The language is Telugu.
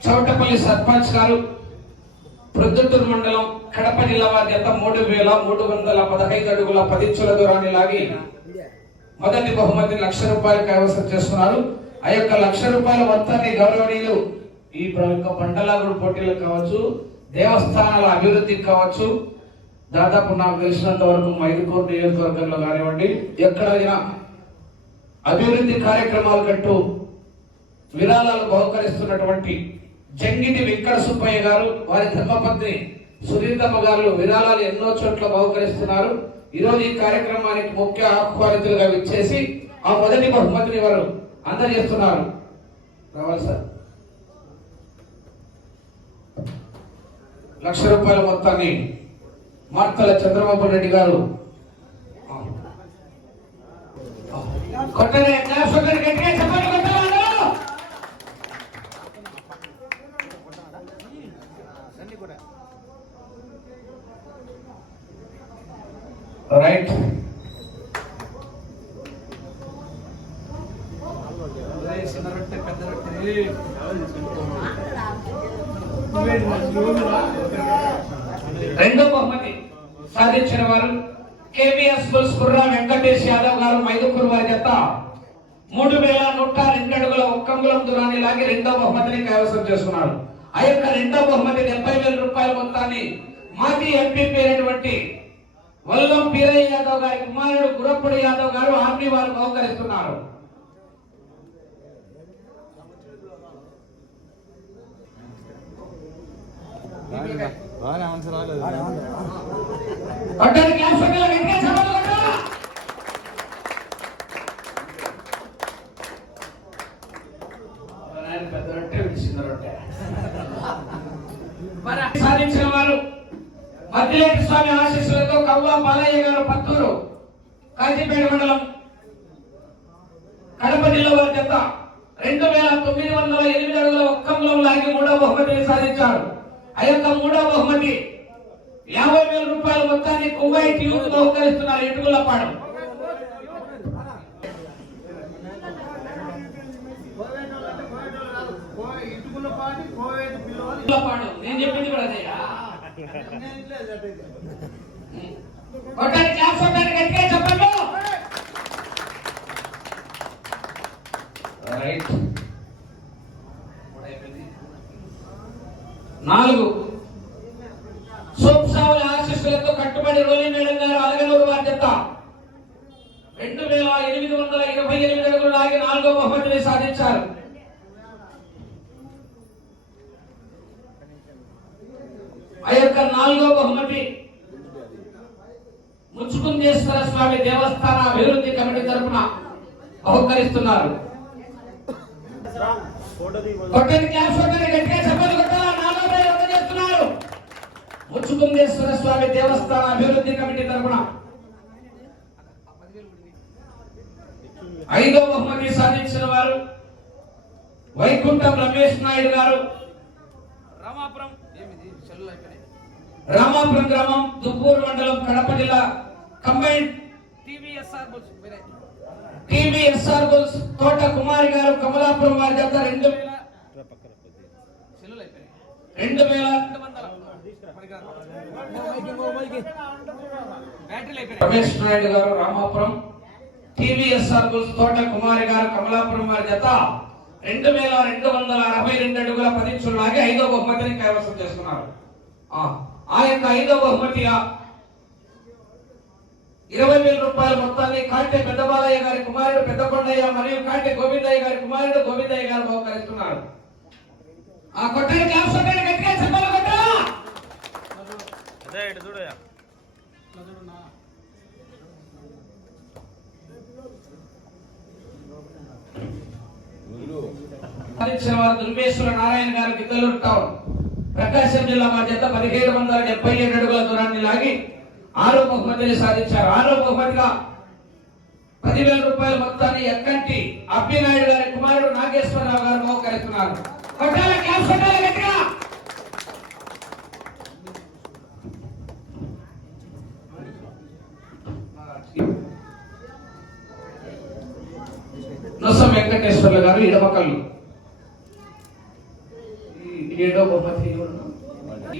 చౌటపల్లి సర్పంచ్ గారు ప్రొద్దుటూరు మండలం కడప జిల్లా వారి జత మూడు వేల మూడు వందల పదహైదు అడుగుల పదిచ్చుల దూరాన్ని లాగి మొదటి బహుమతి లక్ష రూపాయలు కైవసం చేస్తున్నారు. ఆ యొక్క లక్ష రూపాయల మొత్తాన్ని గౌరవనీయులు ఈ యొక్క పంటలాగుడు పోటీలకు కావచ్చు దేవస్థానాల అభివృద్ధికి కావచ్చు దాదాపు నాకు తెలిసినంత వరకు మైదుకూరు నియోజకవర్గంలో కానివ్వండి ఎక్కడైనా అభివృద్ధి కార్యక్రమాలు కంటూ విరాళాలు బహుకరిస్తున్నటువంటి జంగిటి వెంకట సుబ్బయ్య గారు వారి ధర్మపత్ని సునీతమ్మ గారు విరాళాలు ఎన్నో చోట్ల బహుకరిస్తున్నారు. ఈ రోజు ఈ కార్యక్రమానికి ముఖ్య ఆహ్వానితులుగా విచ్చేసి ఆ మొదటి బహుమతిని వారు అందజేస్తున్నారు. రావాలి సార్. లక్ష రూపాయల మొత్తాన్ని మార్తల చంద్రబాబు రెడ్డి గారు కొట్టండి క్లాస్ గట్టిగా చెప్పండి రైట్ రెండో బహుమతి సాధించిన వారు కేవీఎస్ బుల్స్ కుర్రా వెంకటేష్ యాదవ్ గారు మైదుకూరు వారి చేత మూడు వేల నూట రెండు అడుగుల ఒక్కంగులం దూరాన్ని లాగి రెండో బహుమతిని కైవసం చేసుకున్నారు ఆ యొక్క రెండో బహుమతి డెబ్బై వేల రూపాయల మొత్తాన్ని మాజీ ఎంపీ అయినటువంటి వల్లం పీరయ్య యాదవ్ గారి కుమారుడు గురప్పడి యాదవ్ గారు ఆర్మీ వారు బహుకరిస్తున్నారు పెద్ద రొట్టె, రొట్టె. మరి సాధించిన వారు మద్దిలేటి స్వామి ఆశీస్సులతో కవ్వ బాలయ్య గారు పత్తూరు కాజీపేట మండలం కడప జిల్లా వారి చెత్త రెండు వేల తొమ్మిది వందల ఎనిమిది అడుగుల ఒక్కంలో లాగి మూడో బహుమతిని సాధించారు. ఆ యొక్క మూడో బహుమతి యాభై వేల రూపాయల మొత్తాన్ని కువైట్ యూత్ బహుకరిస్తున్నారు ఎటుకులపాడు ఇటుకులపాడు నేను చెప్పింది కూడా అదేగా కొట్టండి క్లాస్ కొట్టండి గట్టిగా చెప్పండి. రైట్ నాలుగు. సోప్సావుల ఆశీస్సులతో కట్టుబడి రోలి మేడం గారు అలగనూరు వారి చెత్త. రెండు వేల ఎనిమిది వందల ఇరవై ఎనిమిది అడుగులు లాగి నాలుగో బహుమతిని సాధించారు. ఆ యొక్క నాలుగో బహుమతి ముచ్చుకుందేశ్వర స్వామి దేవస్థాన అభివృద్ధి కమిటీ తరఫున బహుకరిస్తున్నారు. నాలుగో ముచ్చుకుందేశ్వర స్వామి దేవస్థాన అభివృద్ధి కమిటీ తరఫున. ఐదో బహుమతి సాధించిన వారు వైకుంఠం రమేష్ నాయుడు గారు. రామాపురం. రామాపురం గ్రామం దుబ్బూరు మండలం కడప జిల్లా కంబైన్డ్ టీవీఎస్ఆర్ బుల్స్ కుమారి గారు కమలాపురం వారి జత రెండు రెండు వేల రమేష్ నాయుడు గారు రామాపురం. టీవీఎస్ఆర్ బుల్స్ తోట కుమారి గారు కమలాపురం వారి జత రెండు వేల రెండు వందల అరవై రెండు అడుగుల పది లాగి ఐదో బహుమతిని కైవసం చేసుకున్నారు. ఆ, యొక్క ఐదో బహుమతి ఇరవై వేల రూపాయల మొత్తాన్ని కాంటే పెద్దబాలయ్య గారి కుమారుడు పెద్ద కొండయ్య మరియు కాంటే గోవిందయ్య గారి కుమారుడు గోవిందయ్య గారు బహుకరిస్తున్నారు. ఆ కొట్టని క్లాస్ కొట్టండి గట్టిగా చెప్పాలి కొట్టా సాధించిన వారు నారాయణ గారు గిద్దలూరు టౌన్. ప్రకాశం జిల్లా మా చేత పదిహేడు వందల డెబ్బై ఏడు అడుగుల దూరాన్ని లాగి ఆరో బహుమతిని సాధించారు. ఆరో బహుమతిగా పదివేల రూపాయల మొత్తాన్ని ఎక్కంటి అబ్బినాయుడు గారి కుమారుడు నాగేశ్వరరావు గారు మోకరిస్తున్నారు. నొసం వెంకటేశ్వర్లు గారు ఇడమకల్లు ఈ ఏడో బహుమతి ఎవరు? ఈ ప్రైజ్ అదేనా